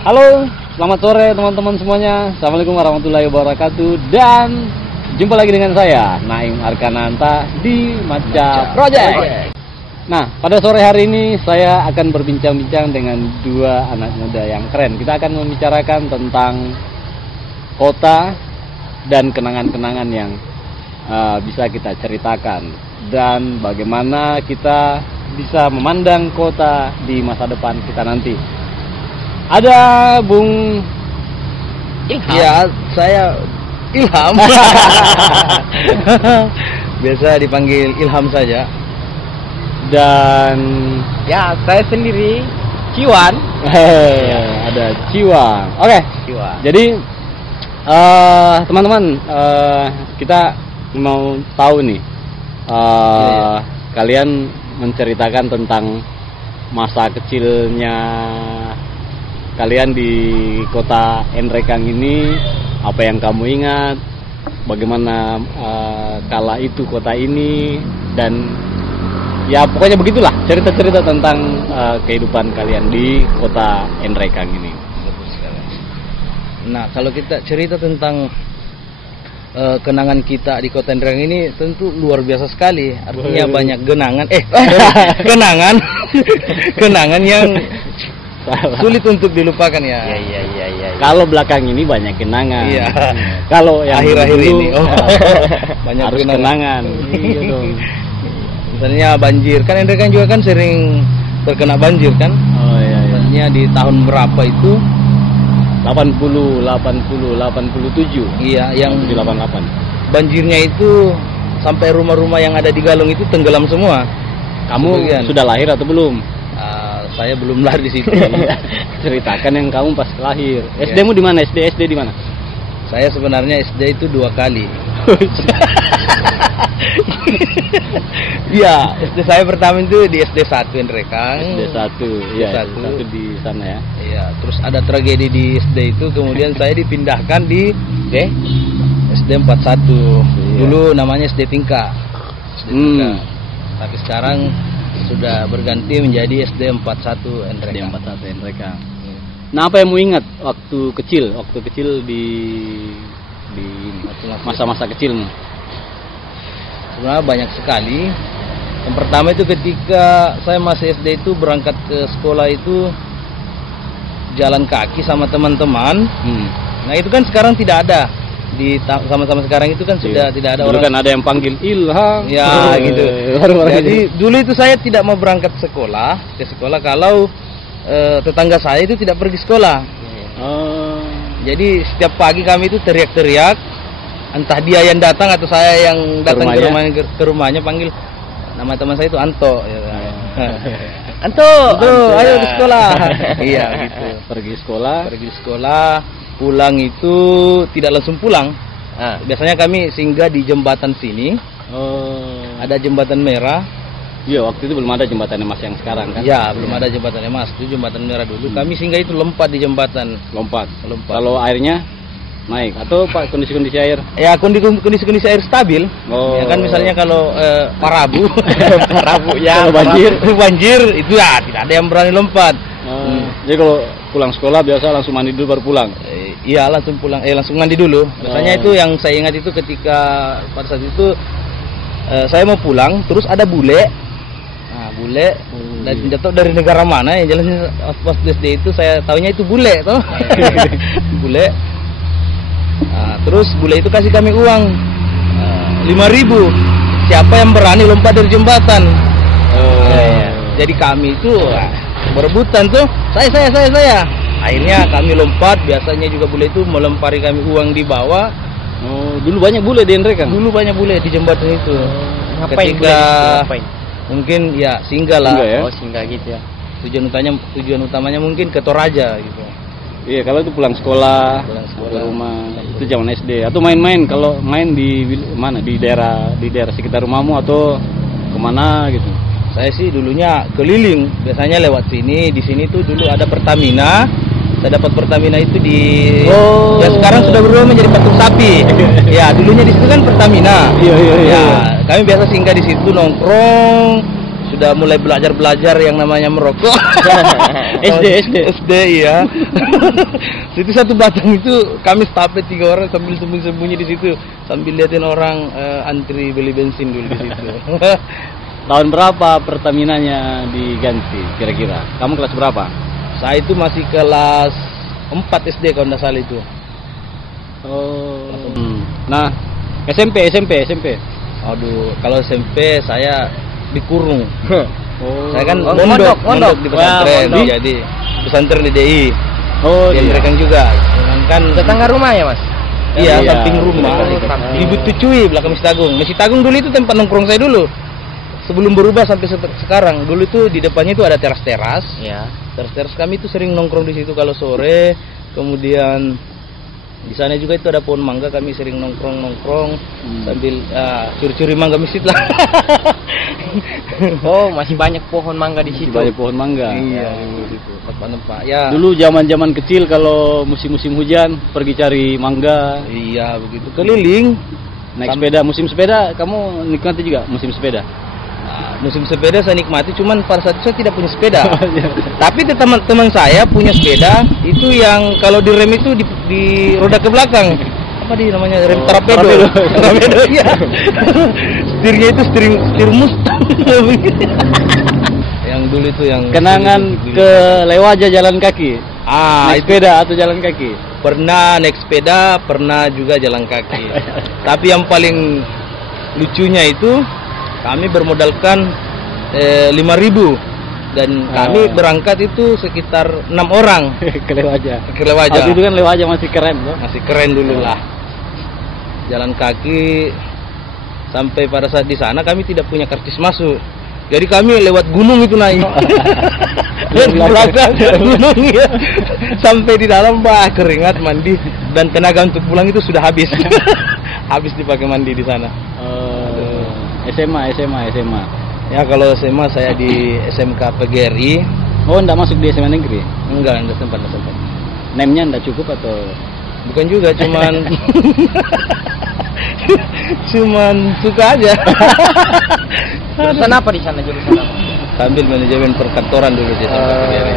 Halo, selamat sore teman-teman semuanya. Assalamualaikum warahmatullahi wabarakatuh. Dan jumpa lagi dengan saya, Naim Arkananta di Maca Project. Nah, pada sore hari ini saya akan berbincang-bincang dengan dua anak muda yang keren. Kita akan membicarakan tentang kota dan kenangan-kenangan yang bisa kita ceritakan, dan bagaimana kita bisa memandang kota di masa depan kita nanti. Ada Bung Ilham. Ya, saya Ilham. Biasa dipanggil Ilham saja. Dan Ya, saya sendiri Ciwan. ada Ciwan. Oke. Ciwan. Jadi teman-teman, kita mau tahu nih, kalian menceritakan tentang masa kecilnya kalian di kota Nrekang ini. Apa yang kamu ingat, bagaimana kala itu kota ini, dan ya pokoknya begitulah, cerita-cerita tentang kehidupan kalian di kota Nrekang ini. Nah, kalau kita cerita tentang kenangan kita di kota Nrekang ini tentu luar biasa sekali. Artinya banyak kenangan yang sulit untuk dilupakan ya. Iya. Kalau belakang ini banyak kenangan. Iya. Kalau yang akhir-akhir dulu, ini banyak harus kenangan. Iya dong. Misalnya banjir, kan Nrekang juga kan sering terkena banjir kan? Oh iya. Misalnya di tahun berapa itu? 87. Iya, yang 88. banjirnya itu sampai rumah-rumah yang ada di Galung itu tenggelam semua. Kamu Sebagian. sudah lahir atau belum? Saya belum lahir di situ. Ceritakan yang kamu pas lahir. Ya. SD-mu di mana? SD di mana? Saya sebenarnya SD itu 2 kali. Iya, SD saya pertama itu di SD 1 Nrekang. SD 1. Iya, SD 1 di sana ya. Iya, terus ada tragedi di SD itu, kemudian saya dipindahkan di SD 41. Iya. Dulu namanya SD Tingka. SD Tingka. Hmm. Tapi sekarang sudah berganti menjadi SD 41 SD Nrekang. 41 Nrekang. Nah, apa yang mau ingat waktu kecil di masa-masa kecilmu? Sebenarnya banyak sekali. Yang pertama itu ketika saya masih SD itu berangkat ke sekolah itu jalan kaki sama teman-teman. Nah, itu kan sekarang tidak ada. Di sama-sama sekarang itu kan sudah tidak ada dulu orang. Kan ada yang panggil Ilham. Ya, gitu. Jadi dulu itu saya tidak mau berangkat ke sekolah kalau tetangga saya itu tidak pergi sekolah. Oh. Jadi setiap pagi kami itu teriak-teriak, entah dia yang datang atau saya yang datang ke rumahnya panggil nama teman saya itu Anto. Ya. Anto, ayo ke sekolah. Iya, gitu. Pergi sekolah. Pulang itu tidak langsung pulang. Biasanya kami singgah di jembatan sini. Oh. Ada jembatan merah. Iya, waktu itu belum ada jembatan emas yang sekarang kan? Ya, belum ada jembatan emas. Itu jembatan merah dulu. Kami singgah itu lompat di jembatan. Lompat. Kalau airnya naik atau Pak kondisi air? Ya, kondisi air stabil. Oh. Ya kan, misalnya kalau parabu ya, banjir itu ya tidak ada yang berani lompat. Jadi kalau pulang sekolah biasa langsung mandi dulu baru pulang. Iya, langsung pulang. Langsung mandi dulu. Biasanya itu yang saya ingat itu ketika pada saat itu saya mau pulang, terus ada bule. Nah, bule dan jatuh dari negara mana yang jelasnya pas SD itu saya tahunya itu bule toh. Bule. Nah, terus bule itu kasih kami uang 5.000. Siapa yang berani lompat dari jembatan? Jadi kami itu berebutan tuh. Saya. Akhirnya kami lompat. Biasanya juga bule itu melempari kami uang di bawah. Oh, dulu banyak bule di Nrekang? Dulu banyak bule di jembatan itu. Ngapain ketika mungkin ya singgah lah. Ya? Oh, singgah gitu ya. Tujuan utamanya mungkin ke Toraja gitu. Iya, kalau itu pulang sekolah ke rumah. Itu zaman SD. Atau main-main, kalau main di mana? Di daerah sekitar rumahmu atau kemana gitu? Saya sih dulunya keliling, biasanya lewat sini. Di sini tuh dulu ada Pertamina. Saya dapat Pertamina itu di ya sekarang sudah berubah menjadi patung sapi. Ya, dulunya di situ kan Pertamina. Iya. Ya, kami biasa singgah di situ nongkrong. sudah mulai belajar yang namanya merokok. SD ya. Itu satu batang itu kami stapet 3 orang sambil sembunyi di situ sambil liatin orang antri beli bensin dulu di situ. Tahun berapa Pertaminanya diganti kira-kira? Kamu kelas berapa? Saya itu masih kelas 4 SD kalau nggak salah itu. Oh. Nah, SMP. Aduh, kalau SMP saya dikurung. Oh. Saya kan mondok di pesantren, jadi pesantren di DI. Oh, di iya. Endrekang juga. Kan Tetangga rumah ya, Mas? iya, Iya. samping rumah. Di Butucui belakang Masjid Agung. Masjid Agung dulu itu tempat nongkrong saya dulu. Sebelum berubah sampai sekarang. Dulu itu di depannya itu ada teras-teras. Ya. Teras-teras kami itu sering nongkrong di situ kalau sore. Kemudian di sana juga itu ada pohon mangga, kami sering nongkrong sambil curi-curi mangga masjid lah. Oh, masih banyak pohon mangga di situ. Banyak pohon mangga. Iya, di situ tempat-tempat. Ya. Dulu zaman-zaman kecil kalau musim-musim hujan pergi cari mangga, Iya, begitu keliling. naik sepeda. Musim sepeda kamu nikmati juga musim sepeda? Nah, musim sepeda saya nikmati, cuman pada saat itu saya tidak punya sepeda. Tapi teman-teman saya punya sepeda itu yang kalau direm itu di roda ke belakang. Apa di namanya? Rem tarapedo. Tarapedo ya. Setirnya itu setir Mustang. Yang dulu itu yang Kenangan ke Lewaja jalan kaki. Naik itu sepeda atau jalan kaki? pernah naik sepeda, pernah juga jalan kaki. Tapi yang paling lucunya itu kami bermodalkan 5.000 dan kami berangkat itu sekitar 6 orang Ke Lewaja. ke Lewaja. Waktu itu kan Lewaja masih keren loh. Masih keren dulu lah. Jalan kaki sampai pada saat di sana kami tidak punya karcis masuk. Jadi kami lewat gunung itu naik. Lewat belakang gunung ya. Sampai di dalam keringat mandi dan tenaga untuk pulang itu sudah habis. Habis dipakai mandi di sana. SMA. Ya kalau SMA saya di SMK PGRI. Oh, enggak masuk di SMA negeri? Enggak sempat. Name-nya enggak cukup atau? Bukan juga, cuman cuman suka aja. Jurusan apa di sana, jurusan apa? Sambil manajemen perkantoran dulu di SMK PGRI.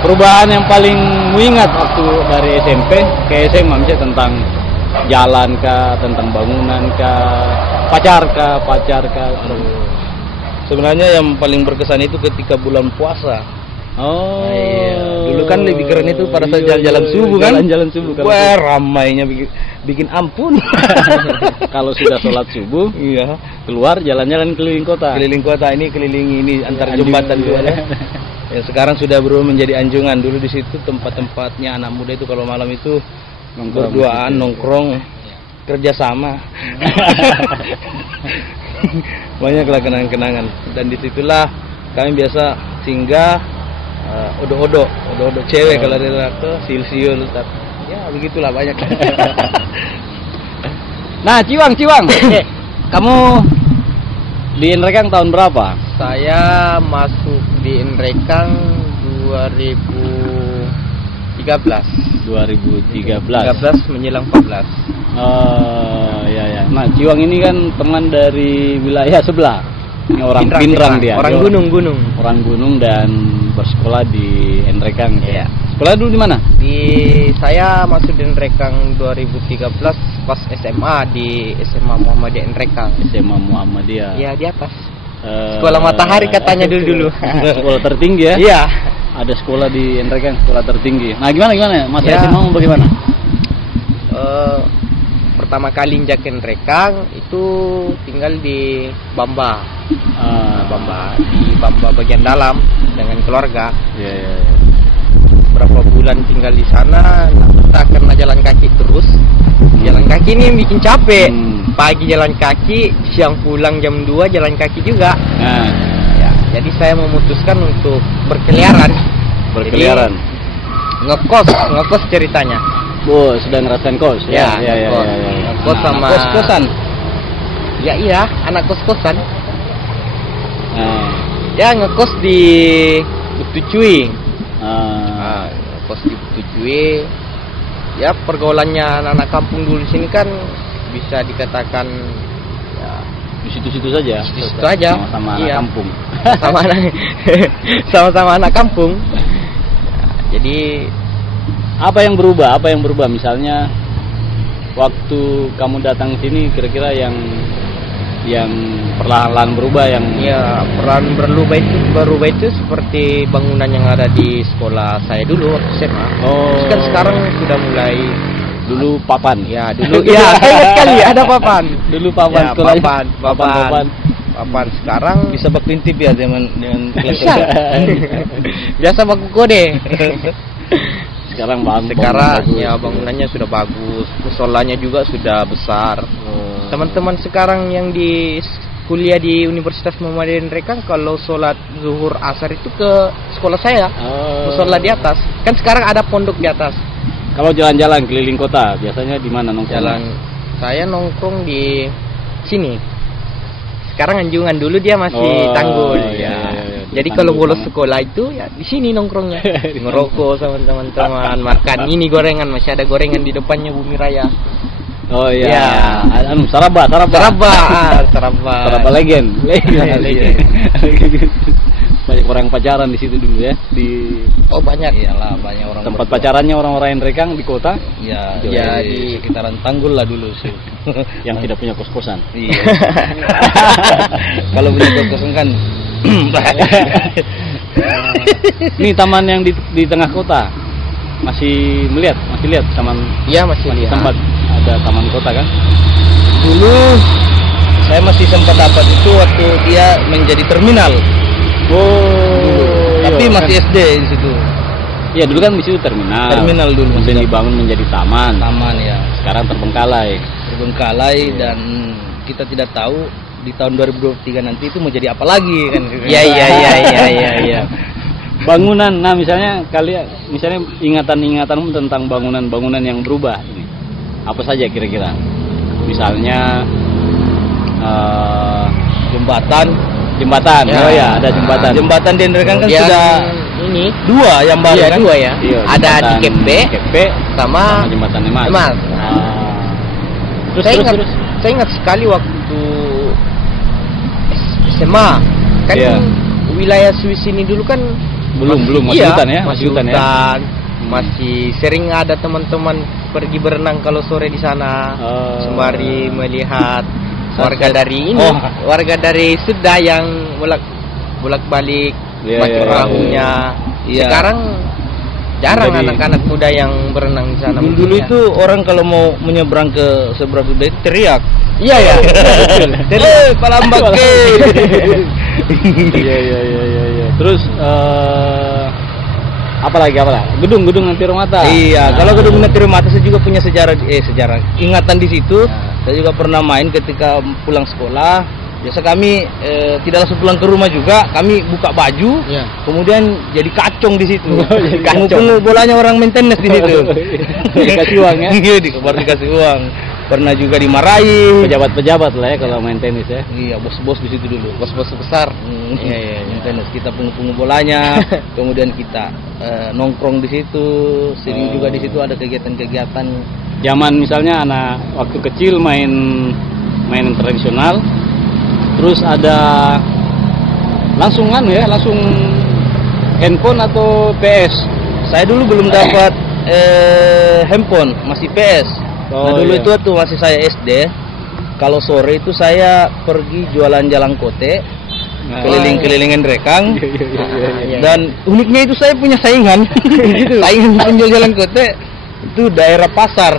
Perubahan yang paling mengingat waktu dari SMP ke SMA misalnya tentang jalan kah, tentang bangunan kah, pacar kah? Sebenarnya yang paling berkesan itu ketika bulan puasa. Oh, Iya. Dulu kan lebih keren itu pada saat jalan-jalan subuh kan. Jalan subuh kalau Wah, ramainya bikin ampun. kalau sudah sholat subuh Iya. keluar jalan-jalan keliling kota. Keliling kota ini antar Anjungan jembatan juga. tuh ada. Ya sekarang sudah berubah menjadi anjungan. Dulu di situ tempat-tempatnya anak muda itu kalau malam itu berduaan, nongkrong, kerjasama. Banyaklah kenangan-kenangan. Dan disitulah kami biasa singgah odo-odo cewek kalau ada tuh siul-siul. Ya begitulah banyak. Nah, Ciwang. Kamu di Endrekang tahun berapa? Saya masuk di Endrekang 2013. 13 menjelang 14. Oh, ya. Nah, Ciwang ini kan teman dari wilayah sebelah. Ini orang Pindrang dia. Orang Dia gunung. Orang gunung dan bersekolah di Endrekang. Iya. Sekolah dulu di mana? Saya masuk di Endrekang 2013 pas SMA di SMA Muhammadiyah Endrekang. SMA Muhammadiyah. Ya, di atas. Sekolah Matahari katanya dulu. Sekolah tertinggi ya? Iya. Ada sekolah di Endrekang, sekolah tertinggi. Nah, gimana? Masa Ya. SMA mau bagaimana? Pertama kali injak Endrekang itu tinggal di Bamba. Di Bamba bagian dalam dengan keluarga. Iya. Berapa bulan tinggal di sana, tak karena jalan kaki terus. Jalan kaki ini yang bikin capek. Pagi jalan kaki, siang pulang jam 2 jalan kaki juga. Nah, Ya, jadi saya memutuskan untuk berkeliaran. berkeliaran. Jadi, ngekos ceritanya. Oh, sudah ngerasain kos? Ya, ya. Ngekos sama kos-kosan. Ya iya, anak kos-kosan. Nah, Ya ngekos di Butucui. ah, Ngekos di Butucui. Ya pergaulannya anak-anak kampung dulu di sini kan bisa dikatakan ya, Di situ-situ saja. Di situ aja. Sama-sama anak Iya. kampung. Sama-sama anak kampung. Jadi Apa yang berubah? Misalnya waktu kamu datang sini kira-kira yang perlahan-lahan berubah yang ya peran berubah itu seperti bangunan yang ada di sekolah saya dulu waktu SMA. Oh. Kan sekarang sudah mulai dulu papan. ya dulu ya saya ingat sekali ada papan. Dulu papan Ya, sekolah. papan sekarang Bisa bak intip ya dengan kelas. bisa. Biasa baku kode. Sekarang Sekarang ya bangunannya sudah bagus, musolanya juga sudah besar. Teman-teman sekarang yang di kuliah di Universitas Muhammadiyah Rekang kalau sholat zuhur asar itu ke sekolah saya, musola di atas. Kan sekarang ada pondok di atas. Kalau jalan-jalan keliling kota biasanya di mana nongkrong? Saya nongkrong di sini. Sekarang Anjungan, dulu dia masih Tanggul. Iya. Jadi kalau bolos sekolah itu ya di sini nongkrongnya. Ngerokok sama teman-teman, makan ini gorengan, masih ada gorengan di depannya Bumi Raya. Oh iya. Ya. Saraba legend. Banyak orang pacaran di situ dulu ya. Oh banyak. Iyalah, banyak orang. Tempat pacarannya orang-orang yang rekang di kota Ya, Ya, di sekitaran Tanggul lah dulu sih. yang tidak punya kos-kosan. Iya. Kalau punya kos-kosan kan Ini taman yang di tengah kota masih lihat taman. Iya masih lihat. Tempat ada taman kota kan? dulu saya masih sempat dapat itu waktu dia menjadi terminal. Tapi iya, masih kan? SD di situ. Iya dulu kan di situ terminal. Terminal dulu Kemudian masih dibangun menjadi taman. Taman ya. Sekarang terbengkalai. Terbengkalai dan kita tidak tahu di tahun 2023 nanti itu mau jadi apa lagi kan. Iya. Bangunan, nah misalnya ingatan-ingatanmu tentang bangunan-bangunan yang berubah ini apa saja kira-kira? Misalnya Jembatan. Ya. Oh ya, ada jembatan. Jembatan di Rekang kan Kemudian sudah ini 2 yang baru iya, kan? 2 ya. Iya, Ada di Kepe Kepe sama jembatan Emas. Emas. Terus, Saya ingat sekali waktu SMA kan Iya. wilayah Swiss ini dulu kan Belum masih hutan ya, masih hutan ya. hutan. Masih sering ada teman-teman pergi berenang kalau sore di sana sembari melihat warga dari ini, warga dari Sudah yang bolak-balik pakai perahunya. Iya. Sekarang jarang Jadi- anak-anak muda yang berenang di sana. Dulu itu orang kalau mau menyeberang ke seberang Sudah itu teriak. Iya ya. Betul. Palambak ke. Iya. Terus apa lagi? Gedung anti mata. Iya, kalau gedung Natiro Mata saya juga punya sejarah ingatan di situ. Saya juga pernah main ketika pulang sekolah. Biasa kami tidak langsung pulang ke rumah juga, kami buka baju, Iya. kemudian jadi kacong di situ. Jadi kacong. Pungut bolanya orang maintenance di situ. Dikasih uang ya. Iya, dikasih uang. Pernah juga dimarahi. Pejabat-pejabat lah ya kalau main tenis ya. Iya, bos-bos di situ dulu. Bos-bos besar. Iya. Maintenance kita pungut bolanya, kemudian kita nongkrong di situ. Sering juga di situ ada kegiatan-kegiatan. Zaman misalnya anak waktu kecil main tradisional, terus ada langsung handphone atau PS. Saya dulu belum dapat handphone, masih PS. Dulu itu waktu masih saya SD. Kalau sore itu saya pergi jualan jalan kote, keliling-kelilingin Rekang. Dan uniknya itu saya punya saingan. Saingan penjual jalan kote itu daerah pasar.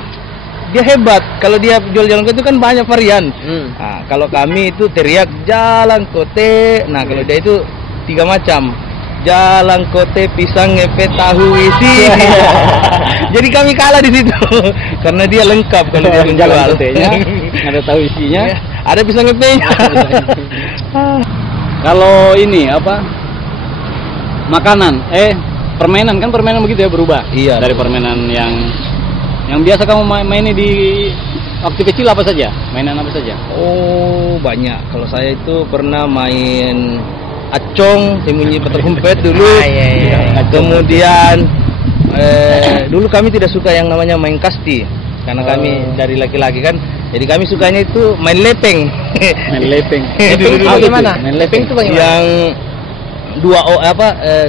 Dia hebat. Kalau dia jual jalan kote itu kan banyak varian. Nah, kalau kami itu teriak jalan kote. Nah, kalau dia itu 3 macam. Jalan kote pisang ngepet tahu isi. Jadi kami kalah di situ karena dia lengkap kalau dia menjual. Jalan kotenya, ada tahu isinya. Ada pisang ngepetnya. Kalau ini makanan, permainan begitu ya berubah. Iya. Dari permainan yang biasa kamu maini di waktu kecil apa saja? Mainan apa saja? Oh, banyak. Kalau saya itu pernah main acong, sembunyi petel umpet dulu. Iya. Kemudian dulu kami tidak suka yang namanya main kasti karena kami dari laki-laki kan Jadi kami sukanya itu main lepeng. Main lepeng. Lepeng itu bagaimana? Main Lepeng itu bagaimana? Yang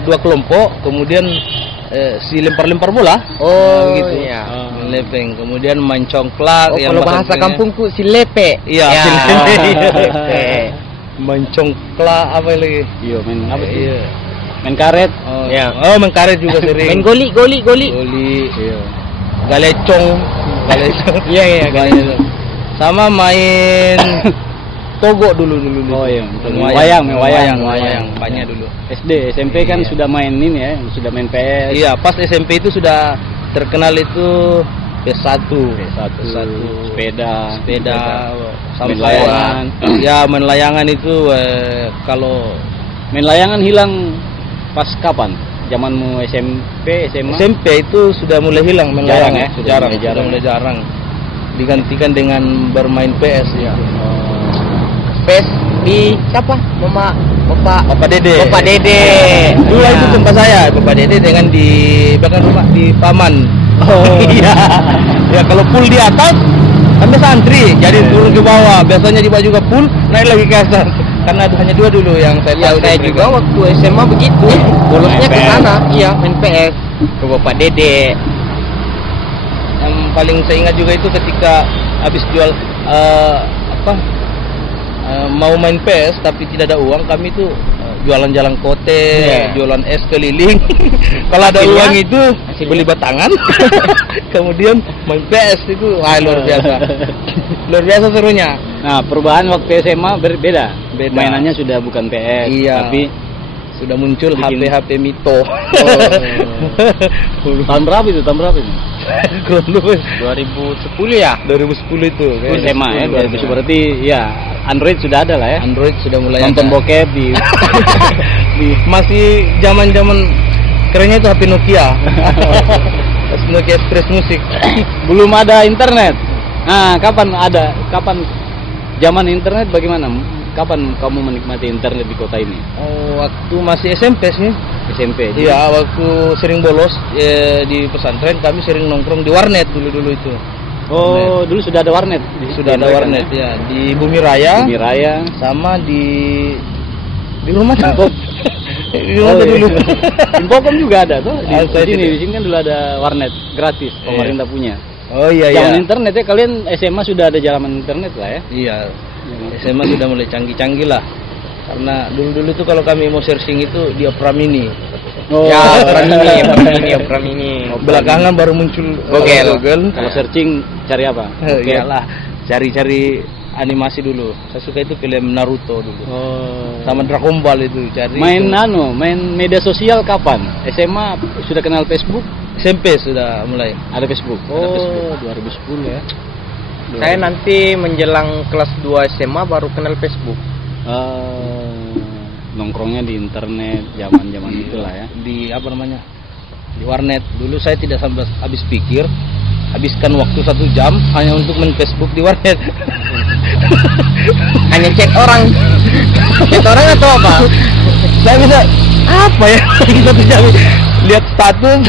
dua kelompok, kemudian si lempar-lempar bola. Oh, gitu. iya. Main lepeng, kemudian main congklak. Oh, kalau bahasa kampungku si lepe. Iya, Ya, lepe. Main congklak apa lagi? Iya, main apa sih? Iya. Main karet. Oh, Ya. oh, main karet juga sering. Main goli. Goli, Iya. galecong. Iya, iya, Galecong. Sama main togo dulu. Oh iya, wayang. wayang. Banyak dulu. SD, SMP kan Iya. sudah main ini ya, sudah main PS. Iya, pas SMP itu sudah terkenal itu PS1. Sepeda, sampai main layangan. Ya, main layangan itu kalau Main layangan hilang pas kapan? Zamanmu SMP, SMA? SMP itu sudah mulai hilang main Jarang layangan. ya? Sudah mulai jarang. Digantikan dengan bermain PS ya. Pes di siapa? Bapak Dede. Dulu Iya. itu tempat saya, Bapak Dede dengan di belakang rumah di Paman. Oh. Iya. Ya kalau pool di atas, kami santri, jadi turun ke bawah. Biasanya di bawah juga pool, naik lagi ke atas. Karena hanya dua dulu yang saya Ya, tahu. saya dari juga mereka. waktu SMA begitu. Bolosnya ke PS. sana, iya, main PS ke Bapak Dede. Yang paling saya ingat juga itu ketika habis jual mau main PS tapi tidak ada uang, kami itu jualan jalan kote, Iya. jualan es keliling. Kalau ada Hasilnya? uang itu beli batangan, kemudian main PS itu wah, luar biasa. Luar biasa serunya. Nah, perubahan waktu SMA berbeda. Beda. Mainannya sudah bukan PS, Iya. tapi Sudah muncul Bikin- HP Mito. tahun berapa itu? Kurang lebih 2010 ya? 2010 itu. SMA ya, 2010 berarti ya Android sudah ada lah ya. Android sudah mulai Nonton ada. bokep di Masih zaman-zaman kerennya itu HP Nokia. Nokia Express Music. belum ada internet. Nah, kapan ada? Kapan zaman internet bagaimana? Kapan kamu menikmati internet di kota ini? Oh, waktu masih SMP sih. SMP. Iya, waktu sering bolos di pesantren, kami sering nongkrong di warnet dulu itu. Oh, dulu sudah ada warnet. Sudah ada warnet ya di Bumi Raya, Bumi Raya. sama di rumah Info- di rumah Oh, dulu. iya. Infocom juga ada tuh. Di Saya sini, tidak- di sini kan dulu ada warnet gratis, pemerintah punya. Oh iya Zaman iya. internet ya, kalian SMA sudah ada zaman internet lah ya. Iya. SMA sudah mulai canggih-canggih lah. Karena dulu tuh kalau kami mau searching itu di Opera Mini. Oh, Ya, Opera Mini. Belakangan baru muncul Google. Kalau searching cari apa? Oke. Iyalah, cari-cari animasi dulu. Saya suka itu film Naruto dulu. Oh. Sama Dragon Ball itu cari. Main itu. main media sosial kapan? SMA sudah kenal Facebook? SMP sudah mulai. Ada Facebook. Ada Oh, 2010 ya. Saya nanti menjelang kelas 2 SMA baru kenal Facebook. Nongkrongnya di internet zaman-zaman itulah ya. Di apa namanya? Di warnet. Dulu saya tidak sampai habis pikir, habiskan waktu 1 jam hanya untuk main Facebook di warnet. Hanya cek orang. Cek orang atau apa? Saya bisa apa ya? Di 1 jam lihat status,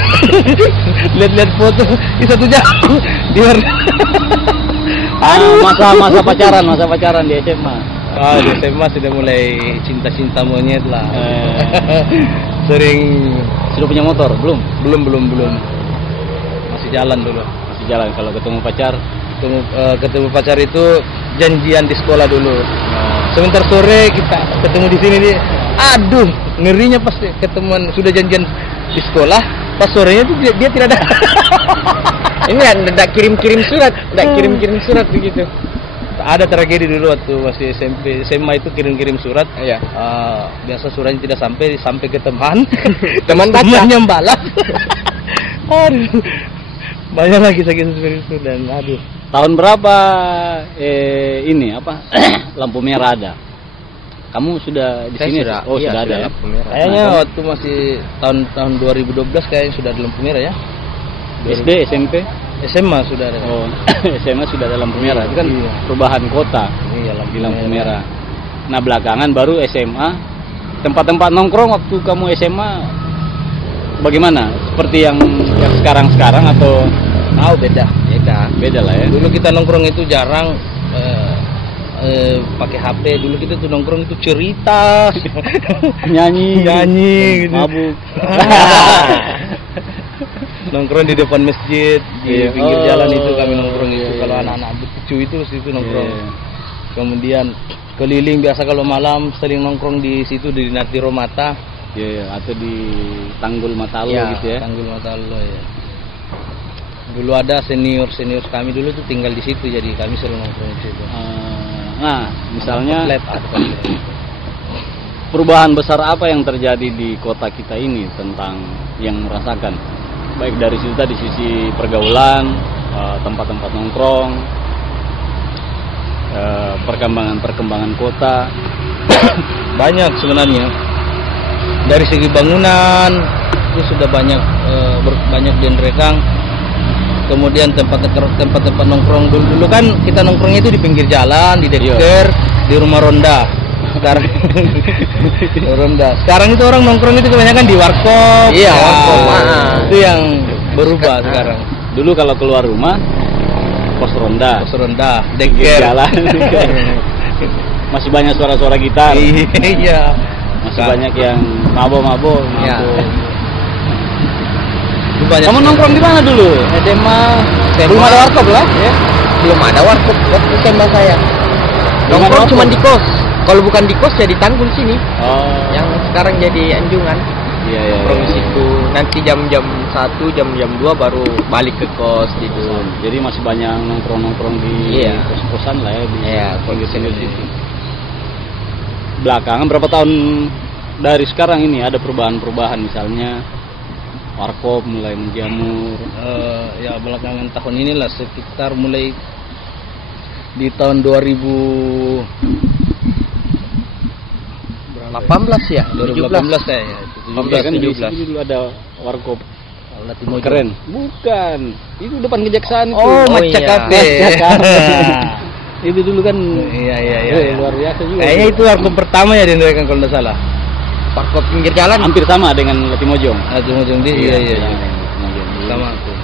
lihat foto di 1 jam di warnet. Masa pacaran di SMA. Di SMA sudah mulai cinta-cinta monyet lah. Sering Sudah punya motor? Belum? belum. Masih jalan dulu. Masih jalan. Kalau ketemu pacar? Ketemu pacar itu janjian di sekolah dulu. Sebentar sore kita ketemu di sini nih. Aduh, ngerinya pas ketemuan sudah janjian di sekolah, pas sorenya itu dia tidak ada. Ini enggak kirim-kirim surat begitu. Ada tragedi dulu waktu masih SMP, SMA itu kirim-kirim surat. Iya. Biasa suratnya tidak sampai ke teman. Teman baca. Temannya balas. Aduh. Banyak lagi kisah-kisah seperti itu dan aduh. Tahun berapa ini apa? Lampu merah ada? Kamu sudah di Saya sini? sudah, Oh, iya, sudah ada sudah ya. lampu merah. Kayaknya waktu masih tahun 2012 kayaknya sudah ada lampu merah ya. SD, SMP? SMA sudah ada. Oh, SMA sudah ada lampu merah. Itu kan Iya. perubahan kota Iya, di lampu merah. Nah, belakangan baru SMA. Tempat-tempat nongkrong waktu kamu SMA bagaimana? Seperti yang sekarang-sekarang atau Oh, beda. Beda lah ya. Dulu kita nongkrong itu jarang pakai HP. Dulu kita tuh nongkrong itu cerita, Nyanyi gitu. mabuk. Nongkrong di depan masjid, di Iya. pinggir Oh, jalan itu kami nongkrong iya, itu. iya. Kalau anak-anak cucu itu situ nongkrong. Iya. Kemudian keliling biasa kalau malam sering nongkrong di situ di Natiro Mata. Iya, atau di Tanggul Matalo gitu ya. Tanggul Matalo ya. Dulu ada senior kami dulu tuh tinggal di situ, jadi kami sering nongkrong di situ. Nah, misalnya Ada komplet. perubahan besar apa yang terjadi di kota kita ini tentang yang merasakan, baik dari situ tadi sisi pergaulan, tempat-tempat nongkrong, perkembangan kota. Banyak sebenarnya. Dari segi bangunan itu sudah banyak banyak direkang. Kemudian tempat-tempat nongkrong dulu kan kita nongkrongnya itu di pinggir jalan, di deker, di rumah ronda. Sekarang ronda. Sekarang itu orang nongkrong itu kebanyakan di warkop. Iya, Ya, warkop. Itu yang berubah sekarang. Dulu kalau keluar rumah pos ronda, Deker. pinggir jalan. Masih banyak suara-suara gitar, Iya. masih banyak yang mabok-mabok. Iya. Itu banyak Kamu sekali. nongkrong di mana dulu? SMA. Belum ada warkop lah ya? Belum ada warkop waktu SMA saya. Belum ada Nongkrong cuma warkop? di kos. Kalau bukan di kos ya di Tanggul sini. Oh, Yang sekarang jadi Anjungan. iya. Nongkrong di situ. Nanti jam-jam 1, jam-jam 2 baru balik ke kos gitu. Jadi masih banyak nongkrong-nongkrong di Iya. kos-kosan lah ya, di Iya, pinggir-pinggir situ. Belakangan berapa tahun dari sekarang ini ada perubahan-perubahan, misalnya warkop mulai menjamur. Ya belakangan tahun inilah sekitar mulai di tahun 2000 18 ya? 2018 ya, ya. 18 kan di 17. sini dulu ada warkop Latimojo. keren. Bukan, itu depan kejaksaan itu. Oh, Oh, Maca iya. Cafe. Itu dulu kan Iya. luar biasa juga. Kayaknya itu warkop pertama ya di Indonesia kalau tidak salah. Warkop pinggir jalan. hampir sama dengan Latimojong. Latimojo di iya. Latimojong. Sama tuh.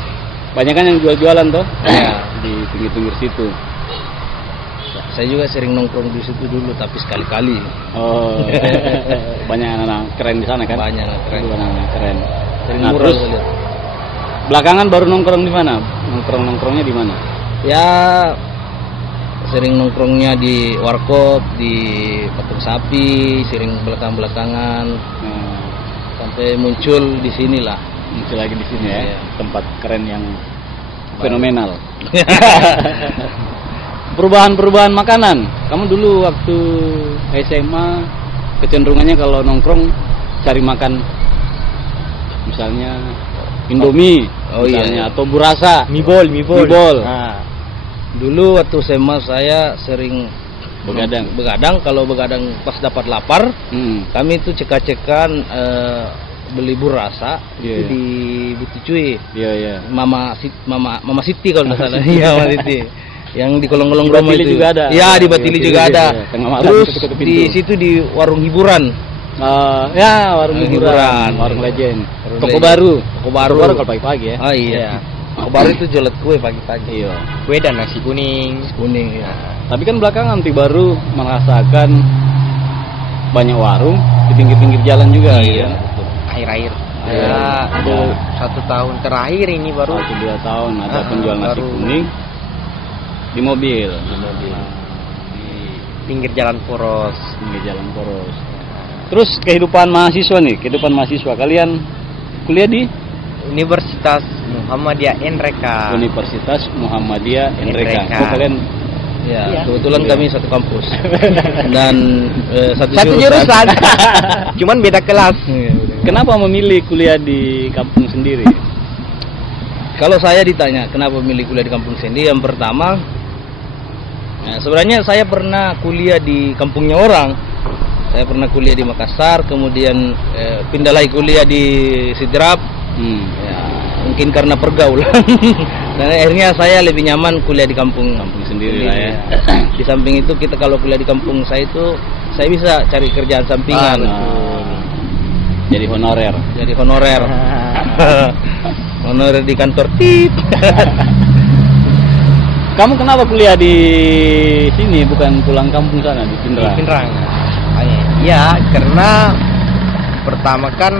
Banyak kan yang jual-jualan tuh Iya. di pinggir-pinggir situ. Saya juga sering nongkrong di situ dulu tapi sekali-kali. Oh, banyak anak-anak keren di sana kan? Banyak anak keren. Dulu anak-anak keren. Sering Nah, murah terus saya lihat. belakangan baru nongkrong di mana? Nongkrongnya di mana? Ya sering nongkrongnya di warkop, di patung sapi, sering belakang-belakangan Nah, sampai muncul di sinilah. muncul lagi di sini ya, Iya. tempat keren yang fenomenal. Perubahan-perubahan makanan. Kamu dulu waktu SMA kecenderungannya kalau nongkrong cari makan misalnya Indomie, Oh, iya, misalnya, iya. atau burasa, Mibol. Nah, Dulu waktu SMA saya sering begadang. Kalau begadang pas dapat lapar, kami itu cekak-cekan beli burasa Iya, itu iya. di Butucuy. Iya. Mama Siti kalau nggak salah. Iya, Mama Siti. Yang di kolong-kolong Di rumah Batili itu. juga ada. Iya, di Batili Batili juga ada. juga. Tengah malam Terus tutup di pintu. situ di warung hiburan. Ya, warung hiburan, warung legend. Toko baru kalau pagi-pagi ya. Oh iya. Toko baru itu jualan kue pagi-pagi. Iya. Kue dan nasi kuning. Kuning ya. Tapi kan belakangan Ti baru merasakan banyak warung di pinggir-pinggir jalan juga. Iya. Gitu. Air-air. Iya. Ya, Ada 1 tahun terakhir ini baru 1-2 tahun ada Ah, penjual nasi baru. kuning di mobil. di pinggir jalan Poros. Pinggir jalan poros. Terus kehidupan mahasiswa kalian kuliah di Universitas Muhammadiyah Enreka. Universitas Muhammadiyah Enreka. Enreka. Oh, kalian Ya, Iya. kebetulan Iya. kami satu kampus dan Satu jurusan. Cuman beda kelas. Iya, udah. kenapa memilih kuliah di kampung sendiri? Kalau saya ditanya kenapa memilih kuliah di kampung sendiri, yang pertama, sebenarnya saya pernah kuliah di kampungnya orang. Saya pernah kuliah di Makassar, kemudian pindah lagi kuliah di Sidrap. Ya, mungkin karena pergaulan. Dan akhirnya saya lebih nyaman kuliah di kampung Sendiri lah ya. Di samping itu kita kalau kuliah di kampung saya itu saya bisa cari kerjaan sampingan. Jadi honorer. Jadi honorer. honorer di kantor tip. Kamu kenapa kuliah di sini bukan pulang kampung sana di Di Pindrang? Pindrang. Ya, karena pertama kan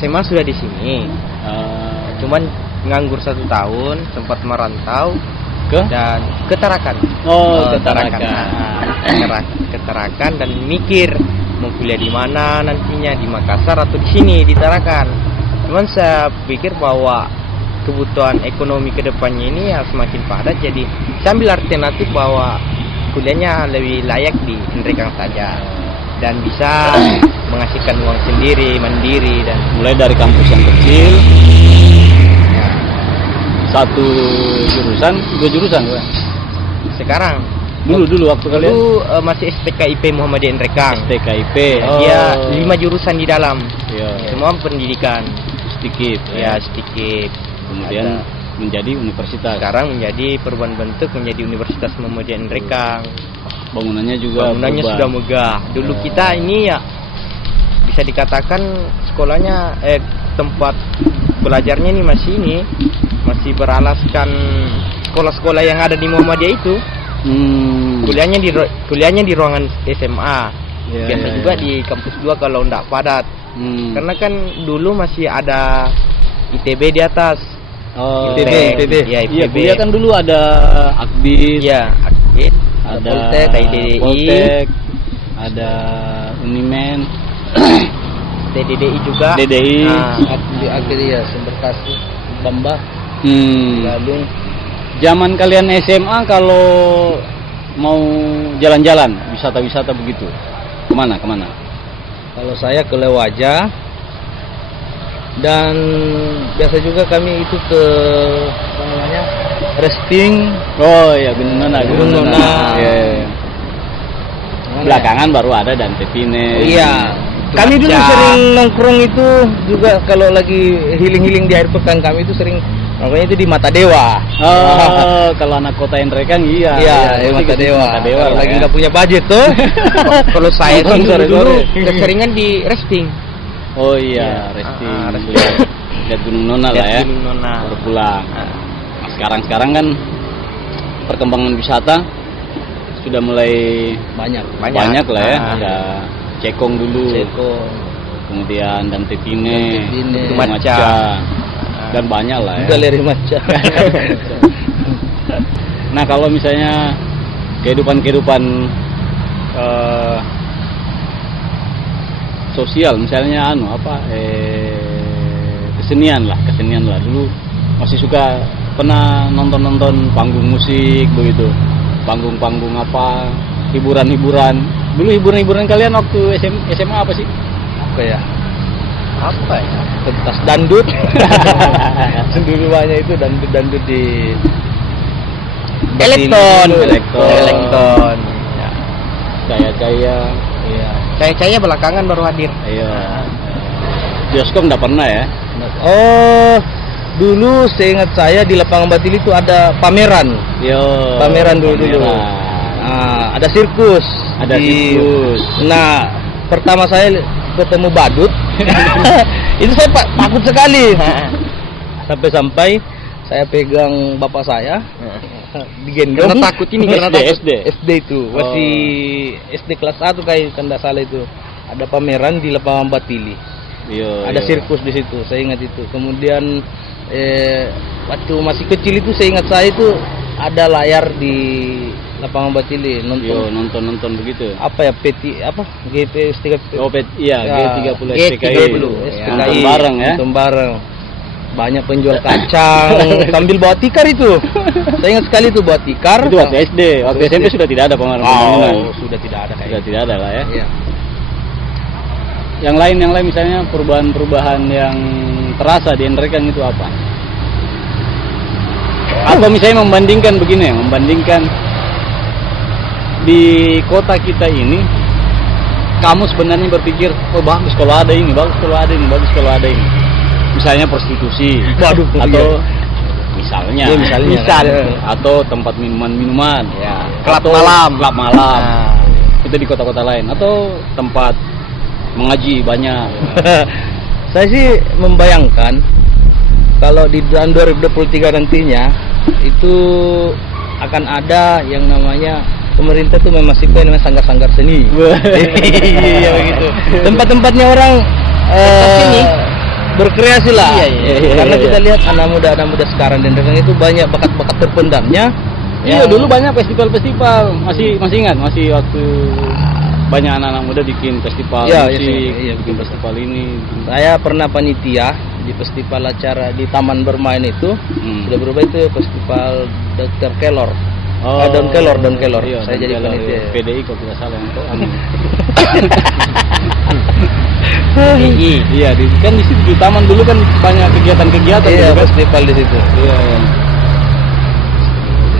SMA sudah di sini. Cuman nganggur 1 tahun, sempat merantau Ke? dan ke Tarakan. Oh, ke Tarakan. Tarakan. Ke Tarakan dan mikir mau kuliah di mana nantinya, di Makassar atau di sini di Tarakan. Cuman saya pikir bahwa kebutuhan ekonomi ke depannya ini ya semakin padat, jadi saya ambil alternatif bahwa kuliahnya lebih layak di Indrekang saja dan bisa menghasilkan uang sendiri, mandiri dan Mulai dari kampus yang kecil, satu jurusan, 2 jurusan bukan? sekarang Dulu waktu kalian dulu masih STKIP Muhammadiyah Indrekang. STKIP. Dia 5 jurusan di dalam. Iya. Semua pendidikan. Sedikit Ya, sedikit. Kemudian Ada. menjadi universitas. Sekarang menjadi perubahan bentuk menjadi Universitas Muhammadiyah Indrekang. Bangunannya juga Bangunannya berubah. sudah megah. Dulu kita ini ya bisa dikatakan sekolahnya tempat belajarnya ini masih beralaskan sekolah-sekolah yang ada di Muhammadiyah itu. Kuliahnya di ruangan SMA. Ya, Biasa ya, juga ya. di kampus 2 kalau enggak padat. Hmm. Karena kan dulu masih ada ITB di atas. Oh, ITB. Ya, Iya, ITB. kuliah kan dulu ada Akbis, Iya, Akbis, ada Poltek, TDI, Poltek, ada Unimen, TDDI juga. DDI. Nah, Akhirnya sumber kasih Bamba Galung. Zaman kalian SMA kalau mau jalan-jalan, wisata-wisata begitu, kemana? Kalau saya ke Lewaja dan biasa juga kami itu ke apa namanya Resting. Oh iya, Gunung Nona. Iya. Mana Belakangan baru ada dan Tepine. ya? Oh, iya. Kami dulu sering nongkrong itu juga kalau lagi healing di akhir pekan kami itu sering nongkrongnya itu di Mata Dewa. Oh, kalau anak kota Indrekang iya. Iya, Pasti Mata ke Dewa. Mata Dewa Kalau lah lagi ya. nggak punya budget tuh. Kalau saya sih Nongkrong dulu sore-sore. keseringan di Resting. Oh iya, Iya. resting. Resting. Lihat Gunung Nona lah ya. Lihat Gunung Nona. Baru pulang. Sekarang kan perkembangan wisata sudah mulai Banyak. banyak lah ya. Ah. Ada Cekong dulu, Ceko. kemudian dan Tepine, Tepine. Maca, dan banyak lah ya. Galeri Maca. Nah kalau misalnya kehidupan sosial, misalnya kesenian lah dulu masih suka pernah nonton panggung musik begitu, panggung apa, hiburan dulu hiburan kalian waktu SMA apa sih? Apa ya? Apa ya? Pentas dangdut. Dulu banyak itu dangdut di Elektron. Elektron. Caya. Iya. Saya belakangan baru hadir. Iya. Bioskop nggak pernah ya? Oh, dulu seingat saya di lapangan Batili itu ada pameran. Yo. Pameran dulu. Nah, ada sirkus. Ada sirkus. Nah, pertama saya ketemu badut. Itu saya takut sekali. Sampai saya pegang bapak saya digendong. Karena takut ini, karena SD itu masih SD kelas 1 kayak tanda salah itu. Ada pameran di lapangan Batili. Ada sirkus di situ, saya ingat itu. Kemudian waktu masih kecil itu saya ingat saya itu ada layar di lapangan Batili nonton begitu. Apa ya GP G30 SPKI. Nonton bareng ya. Nonton bareng. Banyak penjual kacang sambil bawa tikar itu. Saya ingat sekali itu bawa tikar. Itu waktu SD, waktu SMP sudah tidak ada pameran. Sudah tidak ada Sudah tidak ada lah ya. Iya. Yang lain misalnya perubahan yang terasa di Indrekang itu apa? Atau misalnya membandingkan di kota kita ini, kamu sebenarnya berpikir, oh bagus kalau ada ini, bagus kalau ada ini. Misalnya prostitusi, atau misalnya, atau tempat minuman, ya, Klub malam. Itu di kota-kota lain, atau tempat mengaji banyak. Saya sih membayangkan kalau di tahun 2023 nantinya itu akan ada yang namanya pemerintah tuh memasifkan dengan sanggar-sanggar seni. Iya begitu. Tempat-tempatnya orang sini berkreasi lah. Karena iya. kita lihat anak muda sekarang dan Rekang itu banyak bakat-bakat terpendamnya. Iya, dulu banyak festival-festival. Masih ingat, masih waktu banyak anak-anak muda bikin festival musik, bikin festival ini. Saya pernah panitia di festival acara di Taman Bermain itu. Sudah berubah itu festival Dr. Kelor. Don Kelor. Iya, Saya jadi panitia. PDI kalau tidak salah yang itu. Iya, kan di situ di taman dulu kan banyak kegiatan-kegiatan. Iya, gitu kan? festival di situ. Iya.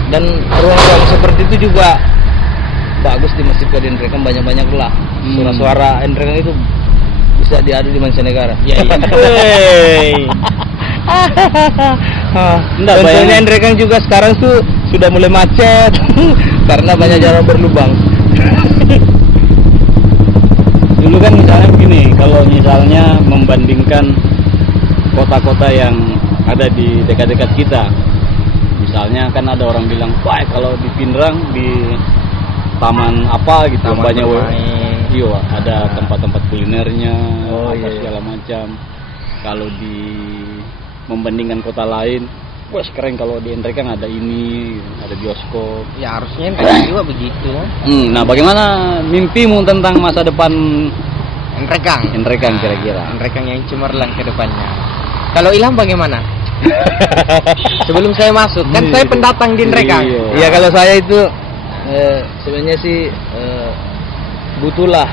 Dan ruang-ruang seperti itu juga bagus dimasukkan di Rekang, banyak-banyak lah. Suara-suara Rekang itu bisa diadu di mancanegara. Iya. Tentunya Rekang juga sekarang tuh sudah mulai macet karena banyak jalan berlubang. Dulu kan misalnya begini, kalau misalnya membandingkan kota-kota yang ada di dekat-dekat kita, misalnya kan ada orang bilang, wah kalau di Pindrang di taman apa gitu, Taman banyak bermain. iya ada tempat-tempat kulinernya, iya. segala macam. Kalau di membandingkan kota lain, wah keren kalau di Rekang ada ini, ada bioskop. Ya harusnya Rekang juga begitu. Nah, bagaimana mimpimu tentang masa depan Rekang kira-kira? Rekang yang cemerlang ke depannya. Kalau Ilham bagaimana? Sebelum saya masuk, kan saya pendatang di Rekang. Iya, kalau saya itu sebenarnya sih butuhlah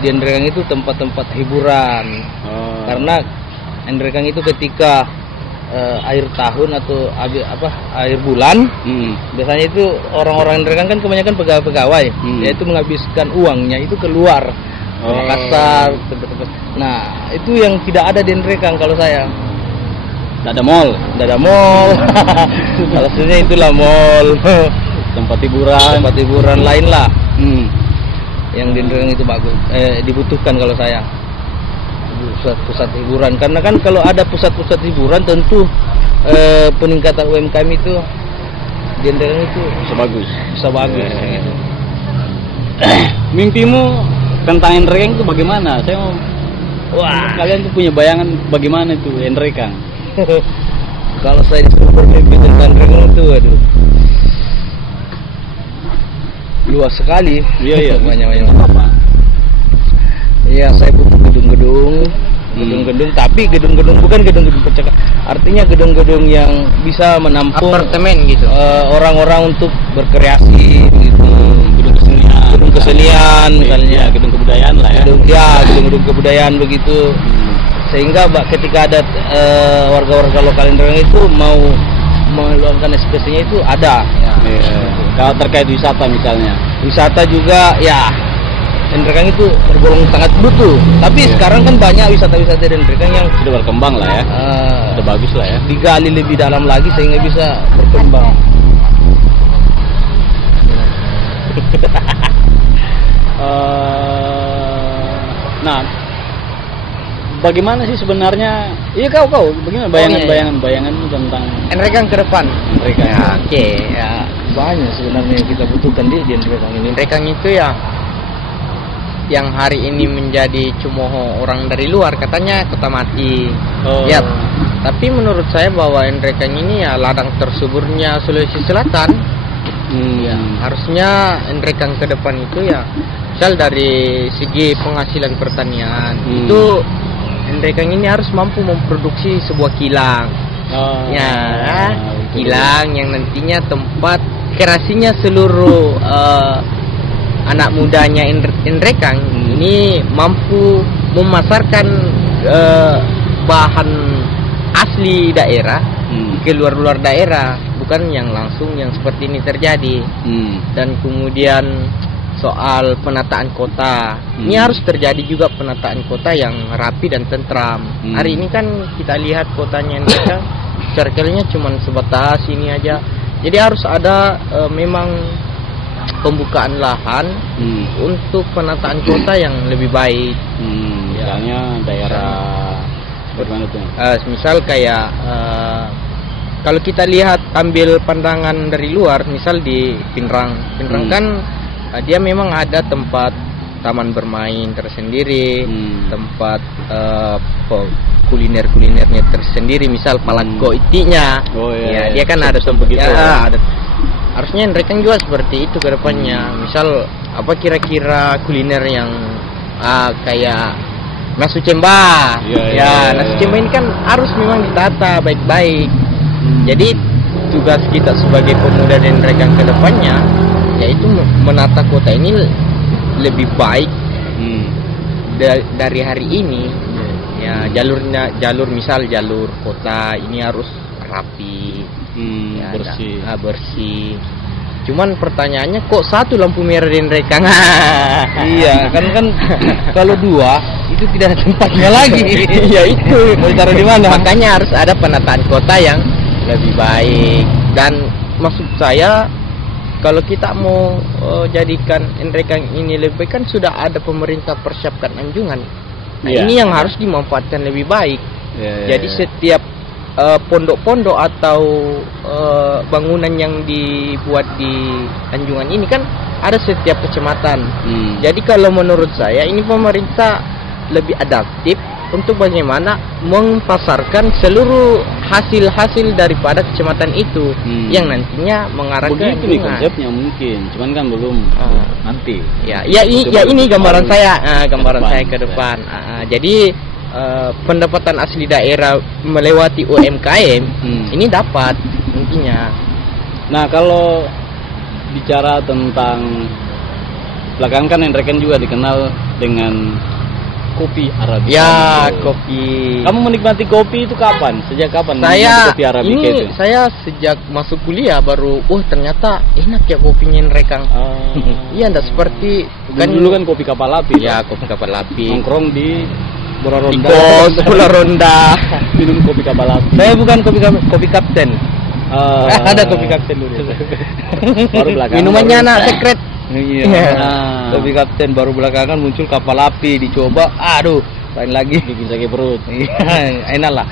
di Rekang itu tempat-tempat hiburan. Karena Rekang itu ketika akhir tahun atau akhir bulan, biasanya itu orang-orang Rekang kan kebanyakan pegawai, yaitu menghabiskan uangnya itu keluar Makassar, tempat-tempat. Nah, itu yang tidak ada di Rekang kalau saya. Tidak ada mall. Kalau sebenarnya itulah mall. Tempat hiburan lain lah. Yang di Rekang itu bagus, dibutuhkan kalau saya. Pusat hiburan, karena kan kalau ada pusat-pusat hiburan tentu peningkatan UMKM itu di Rekang itu bisa bagus. Mimpimu tentang Rekang itu bagaimana? Saya mau, kalian tuh punya bayangan bagaimana itu Rekang? Kalau saya disuruh bermimpi tentang Rekang itu, aduh, luas sekali. Iya. banyak apa? Iya, saya butuh gedung-gedung, tapi gedung-gedung bukan gedung-gedung percakapan. Artinya gedung-gedung yang bisa menampung apartemen gitu. Orang-orang untuk berkreasi gitu. Gedung kesenian misalnya, gedung kebudayaan lah ya. Gedung-gedung kebudayaan begitu. Sehingga ketika ada warga-warga lokal Rekang itu mau meluangkan ekspresinya itu ada. Kalau terkait wisata misalnya. Wisata juga ya. Rekang itu tergolong sangat butuh. Tapi sekarang kan banyak wisata-wisata di Rekang yang sudah berkembang lah ya. Sudah bagus lah ya. Digali lebih dalam lagi sehingga bisa berkembang. Nah, bagaimana sih sebenarnya? Iya kau bagaimana bayangan tentang Rekang ke depan? Rekang. Ya, oke. Ya, banyak sebenarnya yang kita butuhkan di Rekang ini. Rekang itu ya yang hari ini menjadi cumuh orang dari luar, katanya kota mati. Ya, tapi menurut saya bahwa Rekang ini ya ladang tersuburnya Sulawesi Selatan. Ya, harusnya Rekang ke depan itu ya misal dari segi penghasilan pertanian itu Rekang ini harus mampu memproduksi sebuah kilang. Kilang yang nantinya tempat kreasinya seluruh anak mudanya Rekang ini mampu memasarkan bahan asli daerah ke luar daerah, bukan yang langsung yang seperti ini terjadi. Dan kemudian soal penataan kota, ini harus terjadi juga penataan kota yang rapi dan tentram. Hari ini kan kita lihat kotanya Rekang circle-nya cuma sebatas ini aja. Jadi harus ada memang pembukaan lahan untuk penataan kota yang lebih baik. Misalnya daerah Bagaimana tuh? Misal kayak kalau kita lihat ambil pandangan dari luar, misal di Pinrang kan dia memang ada tempat taman bermain tersendiri, tempat kuliner-kulinernya tersendiri, misal Palangko Itinya. Ya, dia kan ada tempat begitu. Ya, ada. Harusnya mereka juga seperti itu ke depannya. Misal apa kira-kira kuliner yang kayak nasi cemba. Nasi cemba ini kan harus memang ditata baik-baik. Jadi tugas kita sebagai pemuda dan rekan ke depannya yaitu menata kota ini lebih baik dari hari ini. Ya, jalur misal jalur kota ini harus rapi, bersih. Cuman pertanyaannya kok satu lampu merah dan rekang? Iya, kan kalau dua itu tidak ada tempatnya lagi. Ya itu. Mau ditaruh di mana? Makanya harus ada penataan kota yang lebih baik. Dan maksud saya kalau kita mau jadikan rekang ini lebih baik kan sudah ada pemerintah persiapkan anjungan. Nah, ini yang harus dimanfaatkan lebih baik. Jadi setiap pondok-pondok atau bangunan yang dibuat di anjungan ini kan ada setiap kecamatan. Jadi kalau menurut saya ini pemerintah lebih adaptif untuk bagaimana mempasarkan seluruh hasil-hasil daripada kecamatan itu yang nantinya mengarah ke begitu nih anjungan. konsepnya mungkin, cuman kan belum nanti. Ini gambaran saya, saya ke depan. Jadi pendapatan asli daerah melewati UMKM ini dapat intinya. Nah, kalau bicara tentang belakangan kan Hendrekan juga dikenal dengan kopi Arabica. Ya, kopi. Kamu menikmati kopi itu kapan? Sejak kapan Saya menikmati kopi Arabica itu? Saya sejak masuk kuliah baru, ternyata enak ya kopinya Rekang. Iya, enggak seperti dulu kan kopi kapal api. Ya, kopi kapal api. Nongkrong di Ronda. Bola Ronda. Minum kopi kapal api. Saya bukan kopi kapten. Ada kopi kapten dulu. Baru belakangan. Minumannya anak sekret. Iya. Kopi kapten baru belakangan muncul kapal api, dicoba. Aduh, lain lagi bikin sakit perut. Enak lah.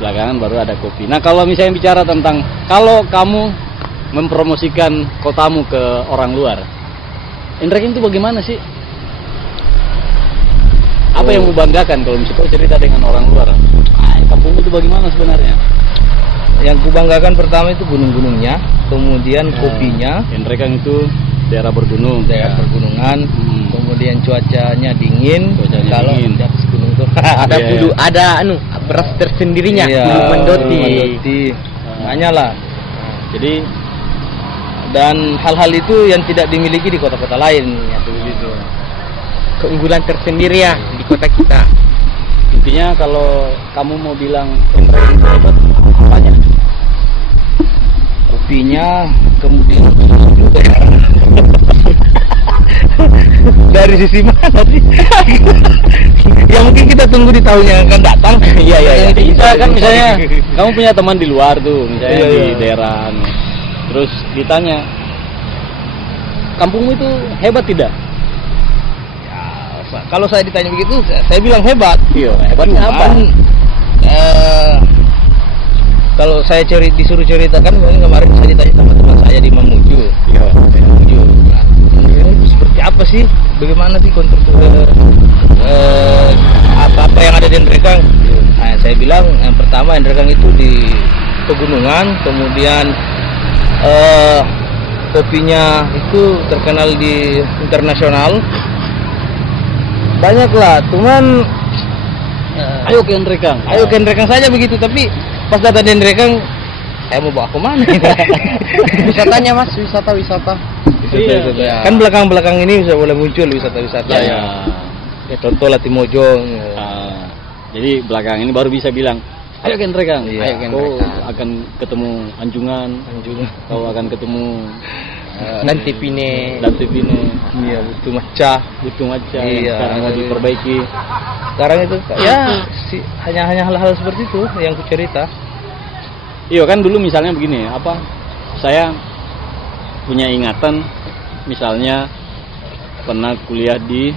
Belakangan baru ada kopi. Nah, kalau misalnya bicara tentang kalau kamu mempromosikan kotamu ke orang luar, Hendrekan itu bagaimana sih? Apa yang membanggakan kalau misalnya kau cerita dengan orang luar? Kampung itu bagaimana sebenarnya? Yang kubanggakan pertama itu gunung-gunungnya, kemudian kopinya. Hendrekan itu daerah bergunung, daerah pergunungan, kemudian cuacanya dingin. Kalau di atas gunung tuh ada bulu, ada beras tersendirinya, bulu mendoti. Banyak lah. Jadi dan hal-hal itu yang tidak dimiliki di kota-kota lain, ya begitu. Keunggulan tersendiri ya di kota kita. Intinya kalau kamu mau bilang Hendrekan itu hebat, apanya? Kopinya, kemudian dari sisi mana sih? Ya mungkin kita tunggu di tahun yang akan datang. Iya. Bisa kan misalnya kamu punya teman di luar tuh, misalnya di daerah, terus ditanya, kampungmu itu hebat tidak? Kalau saya ditanya begitu, saya bilang hebat. Iya, hebatnya apa? Kalau saya disuruh ceritakan, kemarin saya ditanya sama teman saya di Mamuju. Iya, Mamuju. Nah, seperti apa sih? Bagaimana sih apa yang ada di Hendrekan? Nah, saya bilang yang pertama Hendrekan itu di pegunungan, kemudian kopinya itu terkenal di internasional. Banyak lah, cuman ayo ke Hendrekan. Ayo ke Hendrekan saja begitu, tapi pas datang di Hendrekan saya mau bawa kemana? Wisatanya Mas, wisata. Iya. Kan belakang ini bisa boleh muncul wisata-wisata ya. Contoh Latimojong. Jadi belakang ini baru bisa bilang, ayo ke Hendrekan. Iya, Kau akan ketemu anjungan. Kau akan ketemu Nanti Pine. Iya, butuh macah. Yang sekarang mau diperbaiki. Sekarang itu ya hanya hal-hal seperti itu yang ku cerita. Iya kan dulu misalnya begini, saya punya ingatan misalnya pernah kuliah di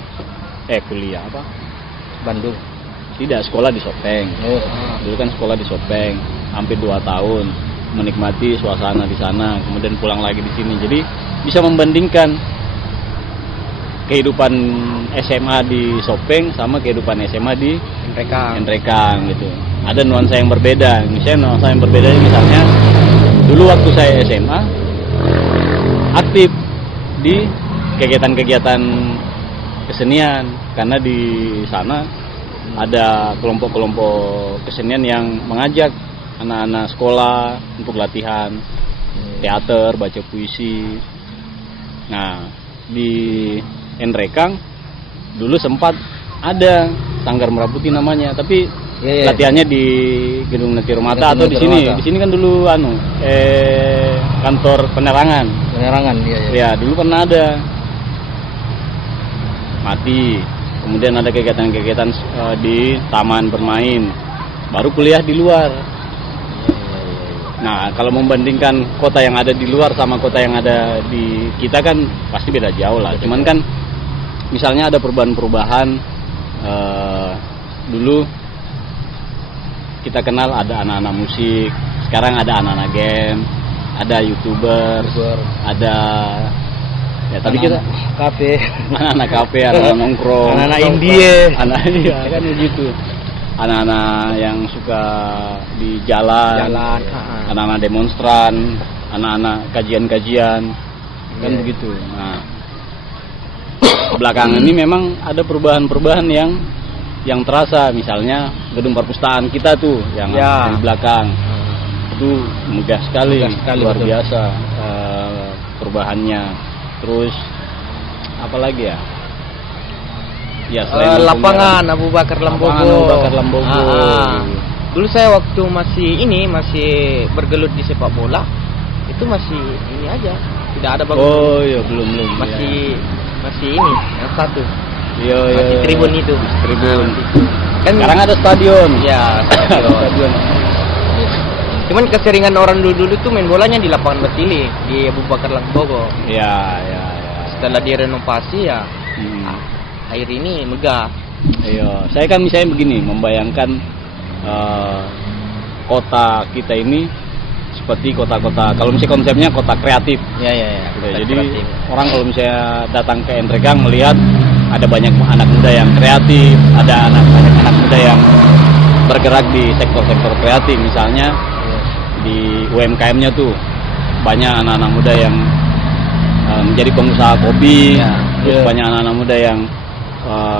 Bandung. Tidak, sekolah di Sopeng. Dulu kan sekolah di Sopeng, hampir 2 tahun, menikmati suasana di sana, kemudian pulang lagi di sini. Jadi bisa membandingkan kehidupan SMA di Sopeng sama kehidupan SMA di Nrekang gitu. Ada nuansa yang berbeda. Misalnya nuansa yang berbeda misalnya dulu waktu saya SMA aktif di kegiatan-kegiatan kesenian karena di sana ada kelompok-kelompok kesenian yang mengajak anak-anak sekolah untuk latihan teater, baca puisi. Nah, di Nrekang dulu sempat ada Sanggar Merah Putih namanya, tapi latihannya di Gedung Nati Romata atau di sini. Di sini kan dulu kantor penerangan. Ya, dulu pernah ada. Mati. Kemudian ada kegiatan-kegiatan di taman bermain. Baru kuliah di luar. Nah, kalau membandingkan kota yang ada di luar sama kota yang ada di kita kan pasti beda jauh lah. Cuman kan misalnya ada perubahan-perubahan, dulu kita kenal ada anak-anak musik, sekarang ada anak-anak game, ada YouTuber, ada ya tadi kita kafe, anak-anak kafe, anak-anak nongkrong, anak-anak India, kan begitu. Anak-anak yang suka di jalan, anak-anak demonstran, anak-anak kajian-kajian, kan begitu. Nah, belakangan ini memang ada perubahan-perubahan yang terasa, misalnya gedung perpustakaan kita tuh yang di belakang itu megah sekali luar biasa perubahannya. Terus apa lagi ya? Ya, lapangan Abu Bakar Lambogo. Dulu saya waktu masih bergelut di sepak bola, itu masih ini aja, tidak ada bagus. Oh iya, belum masih ini yang satu. Iya. Tribun itu. Tribun. Kan sekarang ada stadion. Ya, stadion. Cuman keseringan orang dulu tuh main bolanya di lapangan Betili di Abu Bakar Lambogo. Ya. Setelah direnovasi ya. Air ini megah. Iya, saya kan misalnya begini, membayangkan kota kita ini seperti kota-kota, kalau misalnya konsepnya kota kreatif. Ya. Jadi kreatif. Orang kalau misalnya datang ke Nrekang melihat ada banyak anak muda yang kreatif, ada banyak anak muda yang bergerak di sektor-sektor kreatif, misalnya di UMKM-nya tuh banyak anak-anak muda yang menjadi pengusaha kopi, terus banyak anak-anak muda yang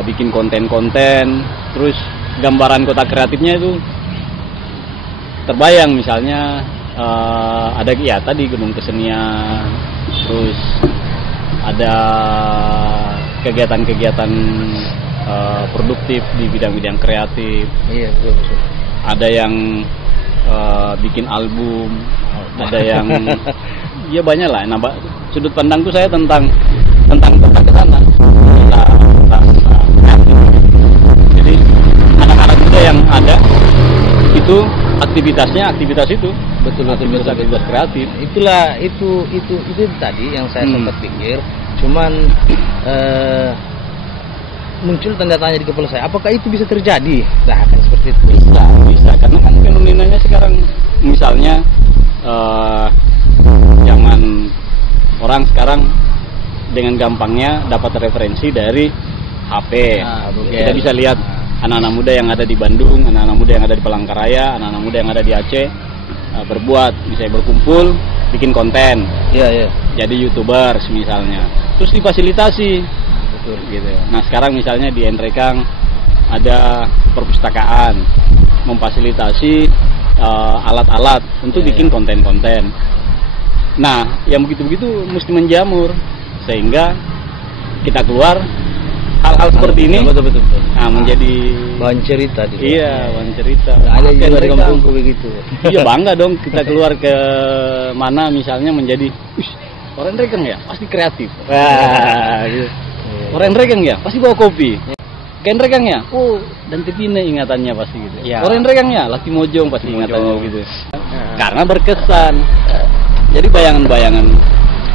bikin konten-konten, terus gambaran kota kreatifnya itu terbayang, misalnya ada ya tadi gedung kesenian, terus ada kegiatan-kegiatan produktif di bidang-bidang kreatif. Iya, betul. Ada yang bikin album, ada yang ya banyak lah. Nah, sudut pandangku saya tentang kota ke sana. Jadi anak-anak muda yang ada itu aktivitas itu betul aktivitas kreatif. Itulah itu tadi yang saya sempat pikir. Cuman muncul tanda tanya di kepala saya, apakah itu bisa terjadi? Nah, kan seperti itu. Bisa karena kan fenomenanya sekarang misalnya zaman orang sekarang dengan gampangnya dapat referensi dari HP. Kita bisa lihat anak-anak muda yang ada di Bandung, anak-anak muda yang ada di Palangkaraya, anak-anak muda yang ada di Aceh berbuat, misalnya berkumpul, bikin konten. Iya. Jadi YouTubers misalnya. Terus difasilitasi. Betul. Gitu. Nah, sekarang misalnya di Nrekang ada perpustakaan memfasilitasi alat-alat untuk bikin konten-konten. Nah, yang begitu-begitu mesti menjamur sehingga kita keluar hal-hal seperti ini. Betul. Nah, menjadi bahan cerita di luar. Iya, bahan cerita. Ada juga di kampungku begitu. Iya, bangga dong kita keluar ke mana misalnya menjadi orang Nrekang ya, pasti kreatif. Wah, gitu. Orang Nrekang ya, pasti bawa kopi. Ke Nrekang ya, dan Tepine ingatannya pasti gitu. Orang Nrekang ya, Lati Mojong pasti ingatannya gitu. Karena berkesan. Jadi bayangan-bayangan